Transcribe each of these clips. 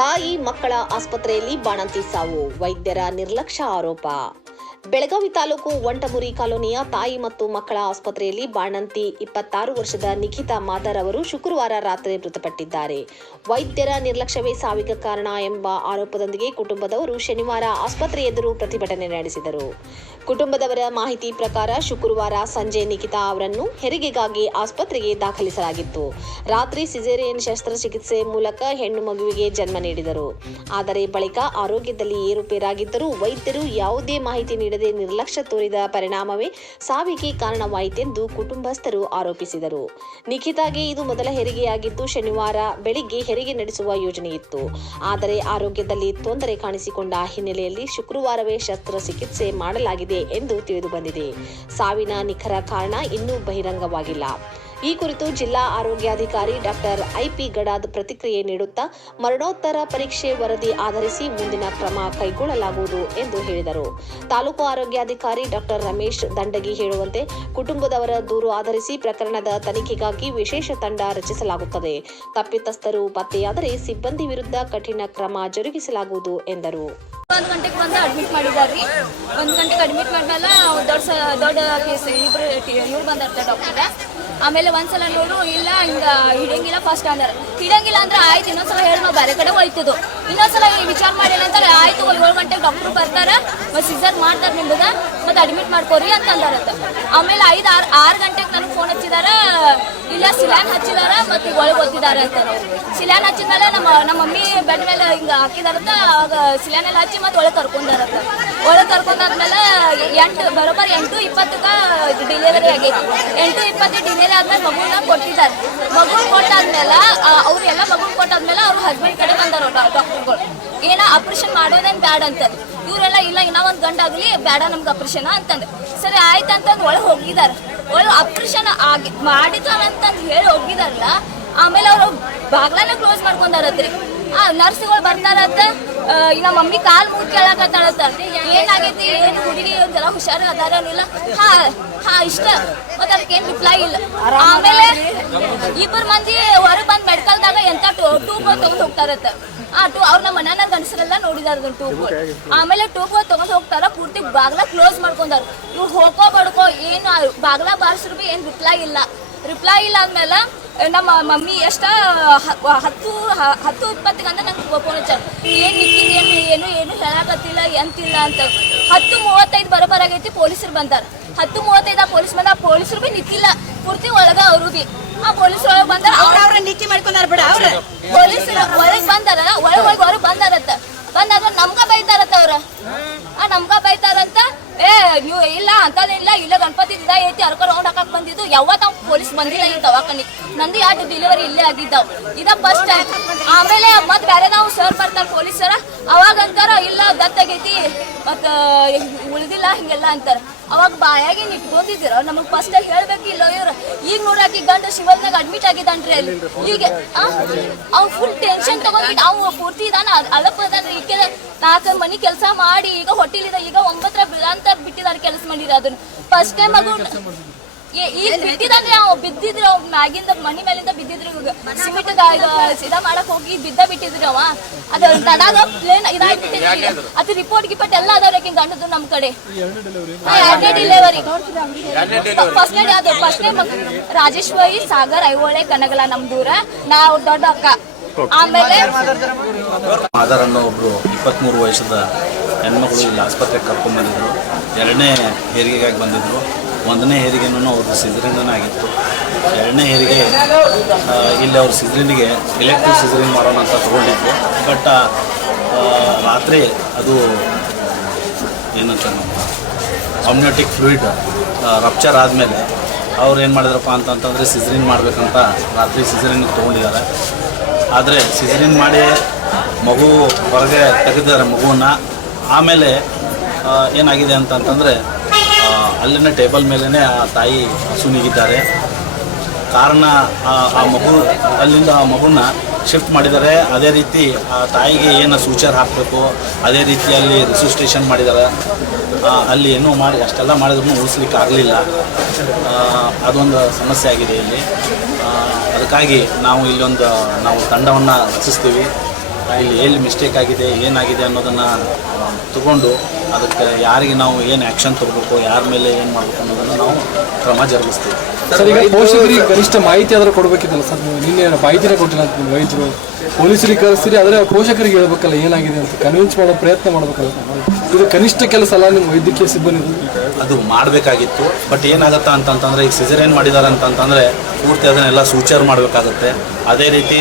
ತಾಯಿ ಮಕ್ಕಳ ಆಸ್ಪತ್ರೆಯಲ್ಲಿ ಬಾಣಂತಿ ಸಾವು, ವೈದ್ಯರ ನಿರ್ಲಕ್ಷ್ಯ ಆರೋಪ. ಬೆಳಗಾವಿ ತಾಲೂಕು ವಂಟಮುರಿ ಕಾಲೋನಿಯ ತಾಯಿ ಮತ್ತು ಮಕ್ಕಳ ಆಸ್ಪತ್ರೆಯಲ್ಲಿ ಬಾಣಂತಿ 26 ವರ್ಷದ ನಿಖಿತಾ ಮಾದರ್ ಅವರು ಶುಕ್ರವಾರ ರಾತ್ರಿ ಮೃತಪಟ್ಟಿದ್ದಾರೆ. ವೈದ್ಯರ ನಿರ್ಲಕ್ಷ್ಯವೇ ಸಾವಿಗೆ ಕಾರಣ ಎಂಬ ಆರೋಪದೊಂದಿಗೆ ಕುಟುಂಬದವರು ಶನಿವಾರ ಆಸ್ಪತ್ರೆ ಎದುರು ಪ್ರತಿಭಟನೆ ನಡೆಸಿದರು. ಕುಟುಂಬದವರ ಮಾಹಿತಿ ಪ್ರಕಾರ ಶುಕ್ರವಾರ ಸಂಜೆ ನಿಖಿತಾ ಅವರನ್ನು ಹೆರಿಗೆಗಾಗಿ ಆಸ್ಪತ್ರೆಗೆ ದಾಖಲಿಸಲಾಗಿತ್ತು. ರಾತ್ರಿ ಸಿಸೇರಿಯನ್ ಶಸ್ತ್ರಚಿಕಿತ್ಸೆ ಮೂಲಕ ಹೆಣ್ಣು ಮಗುವಿಗೆ ಜನ್ಮ ನೀಡಿದರು. ಆದರೆ ಬಳಿಕ ಆರೋಗ್ಯದಲ್ಲಿ ಏರುಪೇರಾಗಿದ್ದರೂ ವೈದ್ಯರು ಯಾವುದೇ ಮಾಹಿತಿ ನೀಡದೆ ನಿರ್ಲಕ್ಷ್ಯ ತೋರಿದ ಪರಿಣಾಮವೇ ಸಾವಿಗೆ ಕಾರಣವಾಯಿತೆಂದು ಕುಟುಂಬಸ್ಥರು ಆರೋಪಿಸಿದರು. ನಿಖಿತಾಗೆ ಇದು ಮೊದಲ ಹೆರಿಗೆಯಾಗಿದ್ದು ಶನಿವಾರ ಬೆಳಿಗ್ಗೆ ಹೆರಿಗೆ ನಡೆಸುವ ಯೋಜನೆಯಿತ್ತು. ಆದರೆ ಆರೋಗ್ಯದಲ್ಲಿ ತೊಂದರೆ ಕಾಣಿಸಿಕೊಂಡ ಹಿನ್ನೆಲೆಯಲ್ಲಿ ಶುಕ್ರವಾರವೇ ಶಸ್ತ್ರಚಿಕಿತ್ಸೆ ಮಾಡಲಾಗಿದೆ ಎಂದು ತಿಳಿದುಬಂದಿದೆ. ಸಾವಿನ ನಿಖರ ಕಾರಣ ಇನ್ನೂ ಬಹಿರಂಗವಾಗಿಲ್ಲ. ಈ ಕುರಿತು ಜಿಲ್ಲಾ ಆರೋಗ್ಯಾಧಿಕಾರಿ ಡಾಕ್ಟರ್ ಐಪಿ ಗಡಾದ್ ಪ್ರತಿಕ್ರಿಯೆ ನೀಡುತ್ತಾ ಮರಣೋತ್ತರ ಪರೀಕ್ಷೆ ವರದಿ ಆಧರಿಸಿ ಮುಂದಿನ ಕ್ರಮ ಕೈಗೊಳ್ಳಲಾಗುವುದು ಎಂದು ಹೇಳಿದರು. ತಾಲೂಕು ಆರೋಗ್ಯಾಧಿಕಾರಿ ಡಾಕ್ಟರ್ ರಮೇಶ್ ದಂಡಗಿ ಹೇಳುವಂತೆ ಕುಟುಂಬದವರ ದೂರು ಆಧರಿಸಿ ಪ್ರಕರಣದ ತನಿಖೆಗಾಗಿ ವಿಶೇಷ ತಂಡ ರಚಿಸಲಾಗುತ್ತದೆ. ತಪ್ಪಿತಸ್ಥರು ಪತ್ತೆಯಾದರೆ ಸಿಬ್ಬಂದಿ ವಿರುದ್ಧ ಕಠಿಣ ಕ್ರಮ ಜರುಗಿಸಲಾಗುವುದು ಎಂದರು. 1 ಗಂಟೆಗೆ ಬಂದು ಅಡ್ಮಿಟ್ ಮಾಡಿದಾರ್ರಿ. 1 ಗಂಟೆಗೆ ಅಡ್ಮಿಟ್ ಮಾಡಿದ್ಮೇಲೆ ದೊಡ್ಡ ಕೇಸ್ ಇವ್ರು ಬಂದಿರ್ತಾರೆ ಡಾಕ್ಟರ್. ಆಮೇಲೆ ಒಂದ್ಸಲ ನೋಡು ಇಲ್ಲ ಹಿಂಗ ಹಿಡಿಯಂಗಿಲ್ಲ ಫಸ್ಟ್ ಸ್ಟ್ಯಾಂಡರ್ಡ್ ಹಿಡಿಯಂಗಿಲ್ಲ ಅಂದ್ರೆ ಆಯ್ತು ಇನ್ನೊಂದ್ಸಲ ಹೇಳಿ ನಾವು ಬೇರೆ ಕಡೆ ಹೋಯ್ತಿದ್ದು. ಇನ್ನೊಂದ್ಸಲ ವಿಚಾರ ಮಾಡಿ ಏನಂತಾರೆ ಆಯ್ತು 7 ಗಂಟೆಗೆ ಡಾಕ್ಟರ್ ಬರ್ತಾರೆ ಮತ್ತು ಸಿಸರ್ ಮಾಡ್ತಾರೆ ನಿಮ್ದು ಮತ್ತು ಅಡ್ಮಿಟ್ ಮಾಡ್ಕೋರಿ ಅಂತ ಅಂದಾರತ್ತ. ಆಮೇಲೆ 6 ಗಂಟೆಗೆ ನನಗೆ ಫೋನ್ ಹಚ್ಚಿದಾರ, ಇಲ್ಲ ಸಿಲ್ಯಾನ್ ಹಚ್ಚಿದಾರ ಮತ್ತು ಒಳಗೆ ಓದ್ತಿದ್ದಾರೆ ಅಂತ. ಸಿಲ್ಯಾನ್ ಹಚ್ಚಿದ್ಮೇಲೆ ನಮ್ಮ ಮಮ್ಮಿ ಬೆಡ್ ಮೇಲೆ ಹಿಂಗೆ ಹಾಕಿದಾರತ್ತ. ಆಗ ಸಿಲ್ಯಾನ್ ಎಲ್ಲ ಹಚ್ಚಿ ಮತ್ತು ಒಳಗೆ ಕರ್ಕೊಂಡಾರತ್ತ. ಒಳಗೆ ಕರ್ಕೊಂಡಾದ್ಮೇಲೆ ಬರೋಬ್ಬರಿ 8:20 ಡಿಲಿವರಿ ಆಗೈತಿ. 8:20 ಡಿಲಿವರಿ ಆದ್ಮೇಲೆ ಮಗುನ ಕೊಟ್ಟಿದ್ದಾರೆ. ಮಗು ಕೊಟ್ಟಾದ್ಮೇಲೆ ಅವ್ರೆಲ್ಲ ಮಗು ಕೊಟ್ಟಾದ್ಮೇಲೆ ಅವ್ರ ಹಸ್ಬೆಂಡ್ ಕಡೆ ಬಂದಾರ ಡಾಕ್ಟರ್ಗಳು. ಏನೋ ಆಪರೇಷನ್ ಮಾಡೋದೇನು ಬ್ಯಾಡ ಅಂತ. ಇವರೆಲ್ಲ ಇಲ್ಲ ಇನ್ನೂ ಒಂದು ಗಂಡಾಗಲಿ ಬೇಡ ನಮ್ಗೆ ಆಪರೇಷನ್ ಅಂತಂದು. ಸರಿ ಆಯ್ತು ಅಂತಂದು ಒಳಗೆ ಹೋಗಿದ್ದಾರೆ. ಒಳಗೆ ಆಪರೇಷನ್ ಮಾಡಿದಾರಂತಂದು ಹೇಳಿ ಹೋಗಿದಾರಲ್ಲ. ಆಮೇಲೆ ಅವರು ಬಾಗ್ಲನ್ನ ಕ್ಲೋಸ್ ಮಾಡ್ಕೊಂಡಾರತ್ರಿ. ನರ್ಸ್ಗಳು ಬರ್ತಾರತ್ತ. ನಮ್ಮ ಮಮ್ಮಿ ಕಾಲ್ ಮುಗಿ ಕೇಳಕತ್ತಾಳತ್ತ. ಏನಾಗೈತಿ ಏನು ಹುಡುಗಿ ಒಂಥರ ಹುಷಾರು ಅದಾರನಿಲ್ಲ. ಹಾ ಇಷ್ಟ ಮತ್ತೆ ಅದಕ್ಕೇನು ರಿಪ್ಲೈ ಇಲ್ಲ. ಆಮೇಲೆ 2 ಮಂದಿ ಹೊರಗೆ ಬಂದು ಮೆಡಿಕಲ್ದಾಗ ಎಂತ ಟೂಬ್ ತಗೊಂಡು ಹೋಗ್ತಾರತ್ತ. ಅವ್ರ ನಮ್ಮ ಮನೆಯ ಗಂಡಸರೆಲ್ಲ ನೋಡಿದಾರ ಟೂಬ್. ಆಮೇಲೆ ಟೂಬ್ ತಗೊಂಡು ಹೋಗ್ತಾರ. ಪೂರ್ತಿ ಬಾಗ್ಲ ಕ್ಲೋಸ್ ಮಾಡ್ಕೊಂಡಾರ. ಇವ್ರು ಹೋಗೋ ಬಡ್ಕೋ ಏನು ಬಾಗ್ಲ ಬಾರಿಸ್ರು ಭೀ ಏನು ರಿಪ್ಲೈ ಇಲ್ಲ ಆದ್ಮೇಲೆ ನಮ್ಮ ಮಮ್ಮಿ 10:20 ಅಂದ್ರೆ ನಂಗೆ ಫೋನ್ ಹಚ್ಚಾರ. ಏನು ಹೇಳಕತ್ತಿಲ್ಲ ಎಂತಿಲ್ಲ ಅಂತ. 10:35 ಬರೋಬರಾಗೈತಿ. ಪೊಲೀಸರು ಬಂದಾರ. 10:35 ಪೊಲೀಸ್ ಬಂದ. ಪೊಲೀಸರು ಭೀ ನಿಂತಿಲ್ಲ ಪೂರ್ತಿ ಒಳಗ. ಅವರು ಭೀ ಪೊಲೀಸ್ ಒಳಗೆ ಬಂದಾರ. ಅವ್ರ ನಿಚ್ಚಿ ಮಾಡ್ಕೊಂಡಾರ ಬಿಡ. ಅವ್ರ ಪೊಲೀಸರು ಒಳಗೆ ಬಂದಾರ. ಹೊರಗೆ ಬಂದಾರತ್ತ. ಬಂದಾದ್ಮೇಲೆ ನಮ್ಗ ಬೈತಾರತ್ತ. ಅವ್ರ ನಮ್ಗ ಬೈತಾರಂತ. ನೀವು ಇಲ್ಲ ಅಂತದಿಲ್ಲ, ಇಲ್ಲ ಗಣಪತಿ ಇದ ಐತಿ ಅರ್ಕ ರೌಂಡ್ ಹಾಕಕ್ ಬಂದಿದ್ದು. ಯಾವತ್ತ ಪೊಲೀಸ್ ಬಂದಿಲ್ಲ ಈ ದವಾಖಾನಿ. ನಂದು 2 ಡೆಲಿವರಿ ಇಲ್ಲೇ ಆಗಿದ್ದಾವ. ಇದ ಫಸ್ಟ್ ಟೈಮ್. ಆಮೇಲೆ ಮತ್ತೆ ಬೇರೆ ನಾವು ಸರ್ ಬರ್ತಾರ ಪೊಲೀಸರ. ಅವಾಗ ಅಂತಾರ ಇಲ್ಲ ದತ್ತಾಗೈತಿ ಮತ್ತ ಉಳಿದಿಲ್ಲ ಹಿಂಗೆಲ್ಲ ಅಂತಾರ. ಅವಾಗ ಬಾಯಾಗಿ ಇಟ್ಕೊಂಡಿದ್ದೀರ ನಮಗ್ ಫಸ್ಟ್ ಹೇಳ್ಬೇಕಿಲ್ಲ ಇವ್ರು. ಈಗ ನೋಡಾಕಿ ಗಂಡ ಶಿವಲ್ನಾಗ ಅಡ್ಮಿಟ್ ಆಗಿದ್ದಾನ್ರಿ ಅಲ್ಲಿ. ಈಗ ಅವ್ನು ಫುಲ್ ಟೆನ್ಷನ್ ತಗೊಂಡಿದ್ದ. ಅವ್ನು ಪೂರ್ತಿ ಇದಾನ ಅಲಪ್ಪದಾನ್ರಿ. ಈಕೆ 4 ಮನಿ ಕೆಲಸ ಮಾಡಿ ಈಗ ಹೊಟ್ಟಿಲಿದ. ಈಗ 9 ಅಂತ ಬಿಟ್ಟಿದಾರ ಕೆಲಸ ಮಾಡಿರ. ಅದನ್ನ ಫಸ್ಟ್ ಟೈಮ್ ಮಗು ಈಗ ಬಿಟ್ಟಿದಂದ್ರೆ ಅವ್ ಬಿದ್ದಿದ್ರು. ಅವ್ ಮ್ಯಾಗಿಂದ ಮನಿ ಮೇಲಿಂದ ಬಿದ್ದಿದ್ರು. ಸಿಮೆಂಟ್ ಸಿದಾ ಮಾಡಕ್ ಹೋಗಿ ಬಿಟ್ಟಿದ್ರು ಅವ. ಅದ ನಡಾಗ ಪ್ಲೇನ್ ಇದಾಗ್ಬಿಟ್ಟಿದ್ರಿ. ಅದು ರಿಪೋರ್ಟ್ ಎಲ್ಲ ಅದಾವ್ರಿ ಗಂಡದು ನಮ್ ಕಡೆ. 2ನೇ delivery first time Rajeshwari Sagar Aihole ಕನಗಲ ನಮ್ ದೂರ. ನಾವು ದೊಡ್ಡ ಅಕ್ಕ. ಆಮೇಲೆ ಆಧಾರ್ ಅನ್ನೋ ಒಬ್ರು 23 ವರ್ಷದ ಹೆಣ್ಮಗಳು ಇಲ್ಲಿ ಆಸ್ಪತ್ರೆಗೆ ಕರ್ಕೊಂಡ್ ಬಂದಿದ್ರು. 2ನೇ ಹೆರಿಗೆಗಾಗಿ ಬಂದಿದ್ರು. 1ನೇ ಹೆರಿಗೆನೂ ಅವ್ರದ್ದು ಸಿಸರಿನ್ ಆಗಿತ್ತು. 2ನೇ ಹೆರಿಗೆ ಇಲ್ಲಿ ಅವ್ರ ಸಿಸರಿನ್ಗೆ ಎಲೆಕ್ಟಿವ್ ಸಿಸರಿನ್ ಮಾಡೋಣ ಅಂತ ತೊಗೊಂಡಿದ್ರು. ಬಟ್ ರಾತ್ರಿ ಅದು ಏನಂತ ಅಮ್ನಿಯೋಟಿಕ್ ಫ್ಲೂಯಿಡ್ ರಪ್ಚರ್ ಆದಮೇಲೆ ಅವ್ರು ಏನು ಮಾಡಿದ್ರಪ್ಪ ಅಂತಂತಂದರೆ ಸಿಸರಿನ್ ಮಾಡಬೇಕಂತ ರಾತ್ರಿ ಸಿಸರಿನ್ಗೆ ತೊಗೊಂಡಿದ್ದಾರೆ. ಆದರೆ ಸಿಸರಿನ್ ಮಾಡಿ ಮಗು ಹೊರಗೆ ತೆಗೆದಿದ್ದಾರೆ ಮಗುವನ್ನು. ಆಮೇಲೆ ಏನಾಗಿದೆ ಅಂತಂತಂದರೆ ಅಲ್ಲಿನ ಟೇಬಲ್ ಮೇಲೇ ಆ ತಾಯಿ ಸುನಿಗಿದ್ದಾರೆ. ಕಾರಣ ಆ ಮಗು ಅಲ್ಲಿಂದ ಆ ಮಗುನ ಶಿಫ್ಟ್ ಮಾಡಿದ್ದಾರೆ. ಅದೇ ರೀತಿ ಆ ತಾಯಿಗೆ ಏನು ಸೂಚರ್ ಹಾಕಬೇಕು ಅದೇ ರೀತಿಯಲ್ಲಿ ರಿಸಿಸ್ಟೇಷನ್ ಮಾಡಿದ್ದಾರೆ. ಅಲ್ಲಿ ಏನೂ ಮಾಡಿ ಅಷ್ಟೆಲ್ಲ ಮಾಡಿದ್ರೂ ಉಳಿಸ್ಲಿಕ್ಕೆ ಆಗಲಿಲ್ಲ. ಅದೊಂದು ಸಮಸ್ಯೆ ಆಗಿದೆ ಇಲ್ಲಿ. ಅದಕ್ಕಾಗಿ ನಾವು ಇಲ್ಲೊಂದು ತಂಡವನ್ನು ರಚಿಸ್ತೀವಿ. ಇಲ್ಲಿ ಎಲ್ಲಿ ಮಿಸ್ಟೇಕ್ ಆಗಿದೆ ಏನಾಗಿದೆ ಅನ್ನೋದನ್ನು ತಗೊಂಡು ಅದಕ್ಕೆ ಯಾರಿಗೆ ನಾವು ಏನು ಆ್ಯಕ್ಷನ್ ತಗೋಬೇಕು ಯಾರ ಮೇಲೆ ಏನು ಮಾಡಬೇಕು ಅನ್ನೋದನ್ನು ನಾವು ಕ್ರಮ ಜರುಗಿಸ್ತೀವಿ. ಸರ್, ಈಗ ಪೋಷಕರಿಗೆ ಕನಿಷ್ಠ ಮಾಹಿತಿ ಆದರೂ ಕೊಡಬೇಕಿದ್ದಲ್ಲ ಸರ್? ನೀವು ನಿನ್ನೆ ಮಾಹಿತಿನೇ ಕೊಟ್ಟಿಲ್ಲ ಅಂತ ನಿಮ್ಮ ವೈದ್ಯರು, ಪೊಲೀಸರಿಗೆ ಕಳಿಸ್ತೀರಿ, ಆದರೆ ಪೋಷಕರಿಗೆ ಹೇಳ್ಬೇಕಲ್ಲ ಏನಾಗಿದೆ ಅಂತ, ಕನ್ವಿನ್ಸ್ ಮಾಡೋ ಪ್ರಯತ್ನ ಮಾಡಬೇಕಲ್ಲ. ಇದು ಕನಿಷ್ಠ ಕೆಲಸ ಅಲ್ಲ ನಿಮ್ಮ ವೈದ್ಯಕೀಯ ಸಿಬ್ಬಂದಿ? ಅದು ಮಾಡಬೇಕಾಗಿತ್ತು. ಬಟ್ ಏನಾಗುತ್ತಾ ಅಂತಂತಂದರೆ ಈಗ ಸಿಸೇರಿಯನ್ ಮಾಡಿದ್ದಾರೆ ಅಂತಂತಂದರೆ ಪೂರ್ತಿ ಅದನ್ನೆಲ್ಲ ಸೂಚರ್ ಮಾಡಬೇಕಾಗುತ್ತೆ. ಅದೇ ರೀತಿ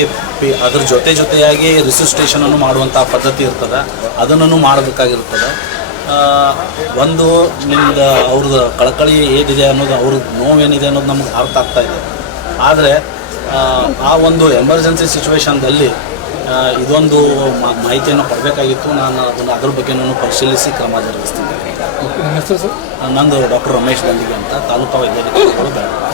ಅದ್ರ ಜೊತೆಯಾಗಿ ರಿಸಿಸ್ಟೇಷನನ್ನು ಮಾಡುವಂಥ ಪದ್ಧತಿ ಇರ್ತದೆ, ಅದನ್ನು ಮಾಡಬೇಕಾಗಿರ್ತದೆ. ಒಂದು ನಿಮ್ದು ಅವ್ರದ್ದು ಕಳಕಳಿ ಏನಿದೆ ಅನ್ನೋದು, ಅವ್ರದ್ದು ನೋವೇನಿದೆ ಅನ್ನೋದು ನಮ್ಗೆ ಅರ್ಥ ಆಗ್ತಾ ಇದೆ. ಆದರೆ ಆ ಒಂದು ಎಮರ್ಜೆನ್ಸಿ ಸಿಚುವೇಶನ್ದಲ್ಲಿ ಇದೊಂದು ಮಾಹಿತಿಯನ್ನು ಕೊಡಬೇಕಾಗಿತ್ತು. ನಾನು ಅದನ್ನು ಅದ್ರ ಬಗ್ಗೆನೂ ಪರಿಶೀಲಿಸಿ ಕ್ರಮ ಜರುಗಿಸ್ತೀನಿ. ನಿಮ್ಮ ಹೆಸರು ಸರ್? ನಂದು ಡಾಕ್ಟರ್ ರಮೇಶ್ ಗಂದಿಗೆ ಅಂತ, ತಾಲೂಕಾ ವೈದ್ಯಾಧಿಕಾರಿಗಳು.